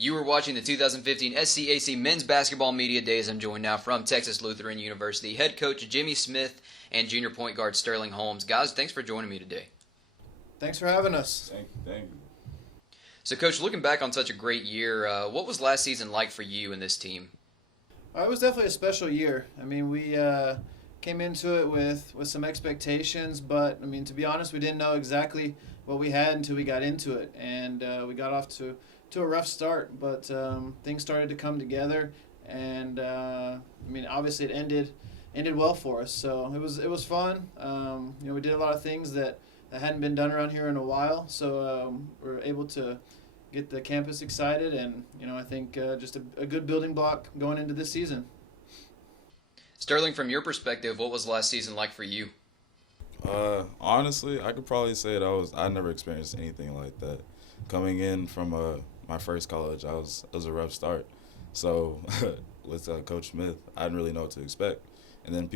You are watching the 2015 SCAC Men's Basketball Media Days. I'm joined now from Texas Lutheran University head coach Jimmy Smith and junior point guard Sterling Holmes. Guys, thanks for joining me today. Thanks for having us. Thank you. So, Coach, looking back on such a great year, what was last season like for you and this team? It was definitely a special year. I mean, we came into it with some expectations, but, I mean, to be honest, we didn't know exactly what we had until we got into it. And we got off to a rough start, but things started to come together. And, I mean, obviously it ended well for us. So it was fun. We did a lot of things that hadn't been done around here in a while. So we were able to get the campus excited, and I think just a good building block going into this season. Sterling, from your perspective, what was last season like for you? Honestly, I could probably say that I never experienced anything like that. Coming in from my first college, it was a rough start. So with Coach Smith, I didn't really know what to expect. And then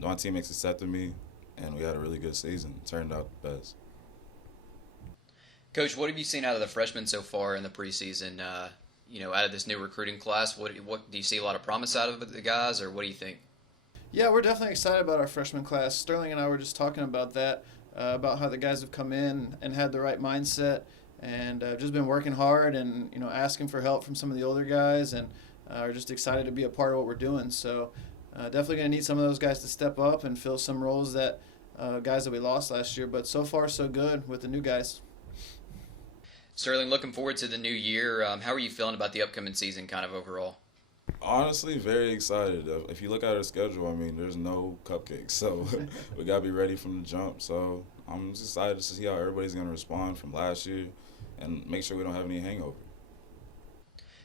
my teammates accepted me, and we had a really good season. It turned out the best. Coach, what have you seen out of the freshmen so far in the preseason? Out of this new recruiting class, what do you see a lot of promise out of the guys, or what do you think? Yeah, we're definitely excited about our freshman class. Sterling and I were just talking about that, about how the guys have come in and had the right mindset, and just been working hard and asking for help from some of the older guys, and are just excited to be a part of what we're doing. So definitely going to need some of those guys to step up and fill some roles that guys that we lost last year. But so far, so good with the new guys. Sterling, looking forward to the new year. How are you feeling about the upcoming season kind of overall? Honestly, very excited. If you look at our schedule, I mean, there's no cupcakes, so we got to be ready from the jump. So I'm just excited to see how everybody's going to respond from last year and make sure we don't have any hangover.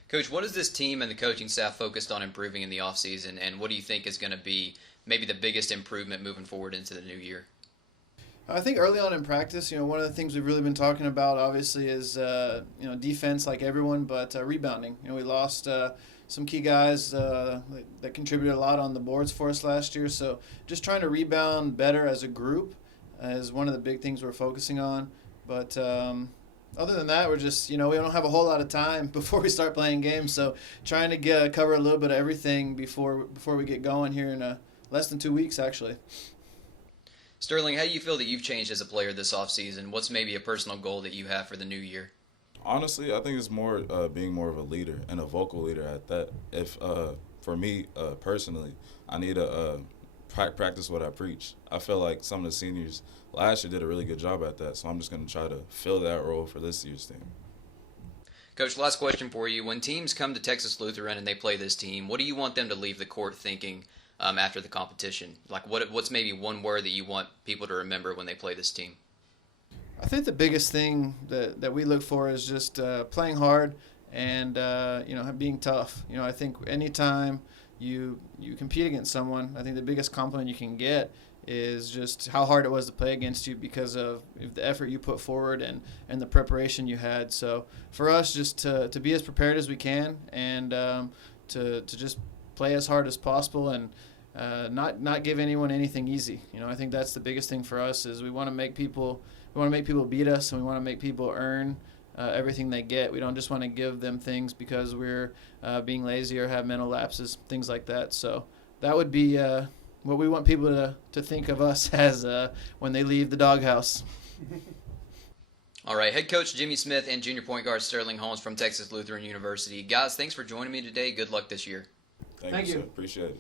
Coach, what is this team and the coaching staff focused on improving in the offseason, and what do you think is going to be maybe the biggest improvement moving forward into the new year? I think early on in practice, one of the things we've really been talking about, obviously, is defense, like everyone, but rebounding. We lost some key guys that contributed a lot on the boards for us last year. So just trying to rebound better as a group is one of the big things we're focusing on. But other than that, we're just we don't have a whole lot of time before we start playing games. So trying to cover a little bit of everything before we get going here in less than 2 weeks, actually. Sterling, how do you feel that you've changed as a player this offseason? What's maybe a personal goal that you have for the new year? Honestly, I think it's more being more of a leader and a vocal leader at that. If for me personally, I need to practice what I preach. I feel like some of the seniors last year did a really good job at that, so I'm just going to try to fill that role for this year's team. Coach, last question for you. When teams come to Texas Lutheran and they play this team, what do you want them to leave the court thinking after the competition? Like, what's maybe one word that you want people to remember when they play this team? I think the biggest thing that we look for is just playing hard and being tough. I think anytime you compete against someone, I think the biggest compliment you can get is just how hard it was to play against you because of the effort you put forward and the preparation you had. So for us, just to be as prepared as we can and to just play as hard as possible and not give anyone anything easy. I think that's the biggest thing for us is we want to make people beat us, and we want to make people earn everything they get. We don't just want to give them things because we're being lazy or have mental lapses, things like that. So that would be what we want people to think of us as when they leave the doghouse. All right, head coach Jimmy Smith and junior point guard Sterling Holmes from Texas Lutheran University. Guys, thanks for joining me today. Good luck this year. Thank you, sir. Appreciate it.